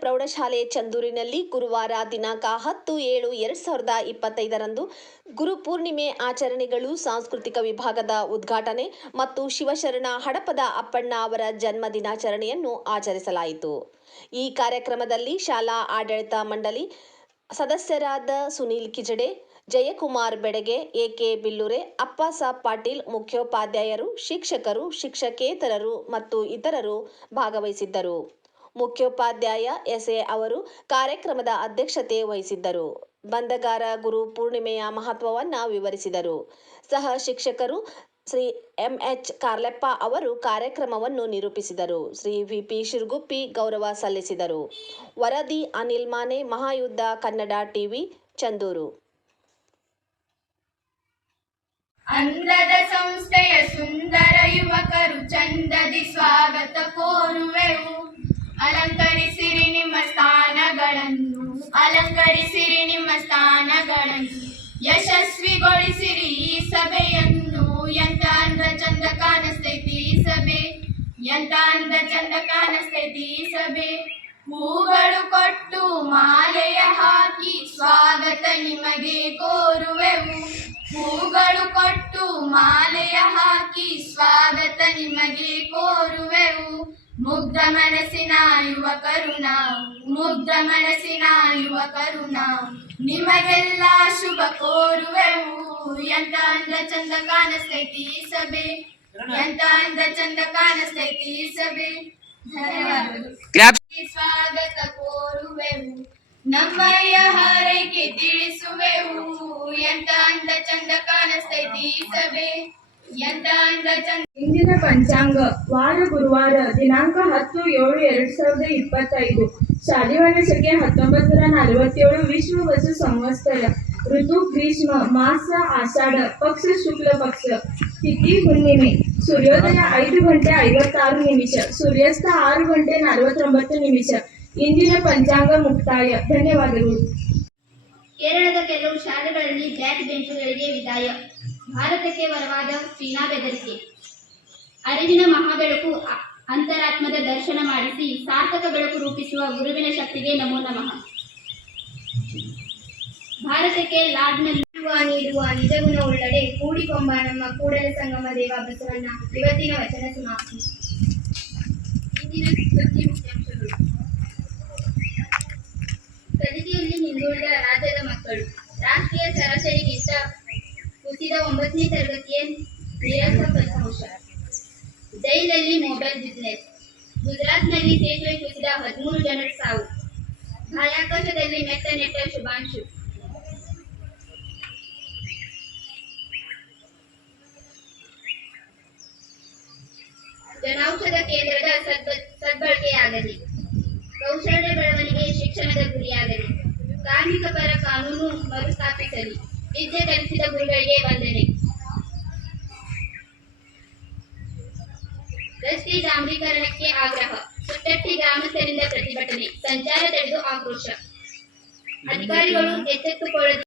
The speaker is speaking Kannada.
ಪ್ರೌಢಶಾಲೆ ಚಂದೂರಿನಲ್ಲಿ ಗುರುವಾರ ದಿನಾಂಕ ಹತ್ತು ಏಳು ಎರಡು ಸಾವಿರದ ಇಪ್ಪತ್ತೈದರಂದು ಗುರುಪೂರ್ಣಿಮೆ ಆಚರಣೆಗಳು ಸಾಂಸ್ಕೃತಿಕ ವಿಭಾಗದ ಉದ್ಘಾಟನೆ ಮತ್ತು ಶಿವಶರಣ ಹಡಪದ ಅಪ್ಪಣ್ಣ ಅವರ ಜನ್ಮ ದಿನಾಚರಣೆಯನ್ನು ಆಚರಿಸಲಾಯಿತು. ಈ ಕಾರ್ಯಕ್ರಮದಲ್ಲಿ ಶಾಲಾ ಆಡಳಿತ ಮಂಡಳಿ ಸದಸ್ಯರಾದ ಸುನೀಲ್ ಕಿಜಡೆ, ಜಯಕುಮಾರ್ ಬೆಡಗೆ, ಎಕೆ ಬಿಲ್ಲುರೆ ಅಪ್ಪಾಸಾಬ್ ಪಾಟೀಲ್, ಮುಖ್ಯೋಪಾಧ್ಯಾಯರು, ಶಿಕ್ಷಕರು, ಶಿಕ್ಷಕೇತರರು ಮತ್ತು ಇತರರು ಭಾಗವಹಿಸಿದ್ದರು. ಮುಖ್ಯೋಪಾಧ್ಯಾಯ ಎಸ್ಎ ಅವರು ಕಾರ್ಯಕ್ರಮದ ಅಧ್ಯಕ್ಷತೆ ವಹಿಸಿದ್ದರು. ಬಂದಗಾರ ಗುರು ಪೂರ್ಣಿಮೆಯ ಮಹತ್ವವನ್ನು ವಿವರಿಸಿದರು. ಸಹ ಶಿಕ್ಷಕರು ಶ್ರೀ ಎಂಎಚ್ ಕಾರ್ಲೆಪ್ಪ ಅವರು ಕಾರ್ಯಕ್ರಮವನ್ನು ನಿರೂಪಿಸಿದರು. ಶ್ರೀ ವಿಪಿ ಶಿರ್ಗುಪ್ಪಿ ಗೌರವ ಸಲ್ಲಿಸಿದರು. ವರದಿ ಅನಿಲ್ ಮಾನೆ, ಮಹಾಯುದ್ಧ ಕನ್ನಡ ಟಿವಿ, ಚಂದೂರು. ಅಂದದ ಸಂಸ್ಥೆಯ ಸುಂದರ ಯುವಕರು ಚಂದದಿ ಸ್ವಾಗತ ಕೋರುವೆವು. ಅಲಂಕರಿಸಿರಿ ನಿಮ್ಮ ಸ್ಥಾನಗಳನ್ನು. ಅಲಂಕರಿಸಿರಿ ನಿಮ್ಮ ಸ್ಥಾನಗಳನ್ನು. ಯಶಸ್ವಿಗೊಳಿಸಿರಿ ಈ ಸಭೆಯನ್ನು. ಎಂತ ಅಂದ ಚಂದ ಕಾಣಿಸ್ತೈತಿ ಈ ಸಭೆ. ಎಂತ ಅಂದ ಚಂದ ಕಾಣಿಸ್ತೈತಿ ಈ ಸಭೆ. ಹೂಗಳು ಕೊಟ್ಟು ಮಾಲೆಯ ಹಾಕಿ ಸ್ವಾಗತ ನಿಮಗೆ ಕೋರುವೆವು. ಹೂಗಳು ಕೊಟ್ಟು ಮಾಲೆಯ ಹಾಕಿ ಸ್ವಾಗತ ನಿಮಗೆ ಕೋರುವೆವು. ಮುಗ್ಧ ಮನಸ್ಸಿನ ಯುವಕರು ನಾವು ಮುಗ್ಧ ಮನಸ್ಸಿನ ಯುವಕರು ನಾವು ನಿಮಗೆಲ್ಲ ಶುಭ ಕೋರುವೆವು. ಎಂತ ಅಂದ ಚಂದ ಕಾಣಿಸ್ತೈತಿ ಈ ಸಭೆ? ಎಂತ ಅಂದ ಚಂದ ಕಾಣಿಸ್ತೈತಿ ಈ ಸಭೆ? ಸ್ವಾಗತ ಕೋರುವೆವು. ನಮ್ಮಯ್ಯ ಹಾರೈಕೆ ತಿಳಿಸುವೆವು. ಎಂತ ಅಂದ ಚಂದ ಕಾಣಿಸ್ತೈತಿ ಈ ಸಭೆ? ಇಂದಿನ ಪಂಚಾಂಗ ವಾರ ಗುರುವಾರ ದಿನಾಂಕ ಹತ್ತು ಏಳು ಎರಡ್ ಸಾವಿರದ ಇಪ್ಪತ್ತೈದು. ಶಾಲಿವಾರ ಸಂಖ್ಯೆ ಹತ್ತೊಂಬತ್ತರ ನಲವತ್ತೇಳು ವಿಶ್ವ ವಸು ಸಂವತ್ಸರ. ಋತು ಗ್ರೀಷ್ಮ ಮಾಸ ಆಷಾಢ ಪಕ್ಷ ಶುಕ್ಲ ಪಕ್ಷ. ತಿಥಿ ಹುಣ್ಣಿಮೆ. ಸೂರ್ಯೋದಯ ಐದು ಗಂಟೆ ಐವತ್ತಾರು ನಿಮಿಷ. ಸೂರ್ಯಾಸ್ತ ಆರು ಗಂಟೆ ನಲವತ್ತೊಂಬತ್ತು ನಿಮಿಷ. ಇಂದಿನ ಪಂಚಾಂಗ ಮುಕ್ತಾಯ. ಧನ್ಯವಾದಗಳು. ಕೇರಳದ ಕೆಲವು ಶಾಲೆಗಳಲ್ಲಿ ಬ್ಯಾಕ್ ಬೆಂಚುಗಳಿಗೆ ವಿದಾಯ. ಭಾರತಕ್ಕೆ ವರವಾದ ಚೀನಾ ಬೆದರಿಕೆ. ಅರಿವಿನ ಮಹಾಬೆಳಕು ಅಂತರಾತ್ಮದ ದರ್ಶನ ಮಾಡಿಸಿ ಸಾರ್ಥಕ ಬೆಳಕು ರೂಪಿಸುವ ಗುರುವಿನ ಶಕ್ತಿಗೆ ನಮೋ ನಮಃ. ಭಾರತಕ್ಕೆ ಲಾಡ್ನಲ್ಲಿರುವ ನೀಡುವ ನೀಡುವ ನಿಜಗುಣ ಉಳ್ಳಡೆ ಕೂಡಿಕೊಂಬ ನಮ್ಮ ಕೂಡಲ ಸಂಗಮ ದೇವ ಬಸವಣ್ಣ. ಇವತ್ತಿನ ವಚನ ಸಮಾಪ್ತಿ. ಇಂದಿನ ಸುದ್ದಿ ಮುಖ್ಯಾಂಶಗಳು. ಹಿಂದುಳಿದ ರಾಜ್ಯದ ಮಕ್ಕಳು. ರಾಷ್ಟ್ರೀಯ ಸರಾಸರಿಗಿಂತ ಕುಸಿದ ಒಂಬತ್ತನೇ ತರಗತಿಯ ನಿರಂತರ ಫಲಿತಾಂಶ ಜೈಲಲ್ಲಿ ಮೊಬೈಲ್ ಬಿಸಿನೆಸ್ ಗುಜರಾತ್ನಲ್ಲಿ ಸೇತುವೆ ಕುಸಿದ ಹದಿಮೂರು ಜನರ ಸಾವು ಬಾಹ್ಯಾಕಾಶದಲ್ಲಿ ಮೆಟ್ಟ ನೆಟ್ಟ ಶುಭಾಂಶು ಜನೌಷಧ ಕೇಂದ್ರದ ಸದ್ಬ- ಸದ್ಬಳಕೆಯಾಗಲಿ ಕೌಶಲ್ಯ ಬೆಳವಣಿಗೆ ಶಿಕ್ಷಣದ ಗುರಿಯಾಗಲಿ ಕಾರ್ಮಿಕ ಪರ ಕಾನೂನು ಮರುಸ್ಥಾಪಿಸಲಿ ವಿದ್ಯೆ ಕಲಿಸಿದ ಗುರುಗಳಿಗೆ ವಂದನೆ. ರಸ್ತೆ ಡಾಂಬರೀಕರಣಕ್ಕೆ ಆಗ್ರಹ. ಸುಟ್ಟಟ್ಟಿ ಗ್ರಾಮಸ್ಥರಿಂದ ಪ್ರತಿಭಟನೆ. ಸಂಚಾರ ತಡೆದು ಆಕ್ರೋಶ. ಅಧಿಕಾರಿಗಳು ಎಚ್ಚೆತ್ತುಕೊಳ್ಳದೆ